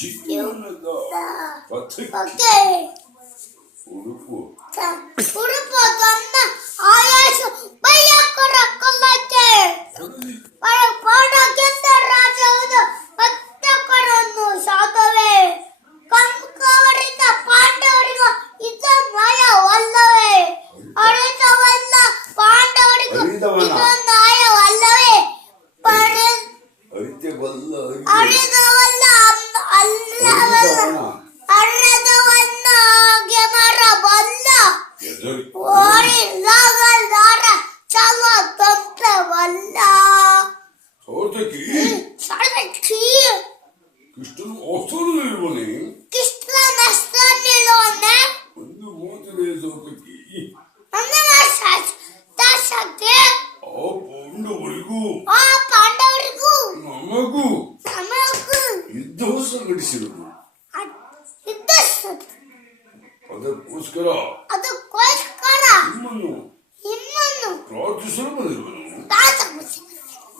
ಚಿಕ್ಕವನಿದ್ದ ಪತ್ತೆ ಉಡುಪು ಉಡುಪು ತನ್ನ ಆಯಾಸ ಬೈಯಕ್ಕೆ ರಕ್ಕಲ್ಲಕ್ಕೆ ಬರ ಕೋಡಕ್ಕಿಂತ ರಾಜವುದು ಭಕ್ತಕರನ್ನು ಸಾಧವೆ ಕಂಕವರಿಂದ ಪಾಂಡವರಿಗೂ ಇದ ಮಾಯವಲ್ಲವೇ ಅರಿತವಲ್ಲ ಪಾಂಡವರಿಗೂ ಇದ ಮಾಯವಲ್ಲವೇ ಅರಿತವಲ್ಲ. ಅರಿತವಲ್ಲ. Oradaki Oradaki Kıştın oturmuyor bunu. Kıştın aslanmıyor onu. Bunu mu demeye zorlaki? Anne nasıl? Taşakı. Aa panda vurgu. Aa panda vurgu. Namaku. Namaku. Yedde olsa kadar silver. Yedde olsa. Adı uskara. Adı 엄마는. 엄마는. 그렇게 설명해 나도 무슨.